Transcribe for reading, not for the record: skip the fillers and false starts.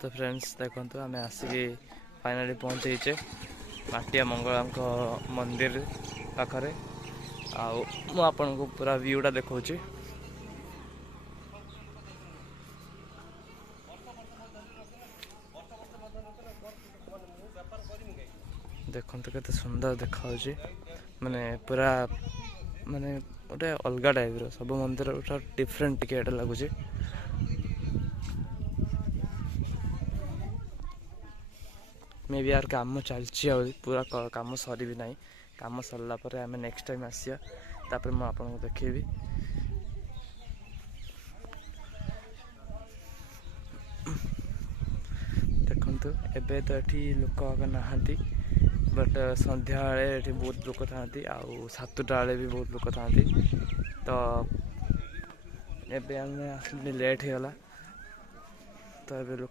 तो फ्रेंड्स देखो आम आसिकी फाइनाली पहुँचे माटिया मंगला मंदिर पाखरे आपन को पूरा व्यूटा देखा देखो केते सुंदर देखा माने पूरा माने गोटे अलग टाइप सब मंदिर डिफरेंट टिकेट लगुच मे भी यार काम चलती पूरा काम सरी भी नहीं काम सरला पर आम नेक्स्ट टाइम आसिया तापर मैं आपको देखेबी देखंतु एबे तो एठी लोक नहांती बट संध्या बेले बहुत लोक था सातटा बेले भी बहुत लोक था तो एबे आम लेट हो गला तो ये लोक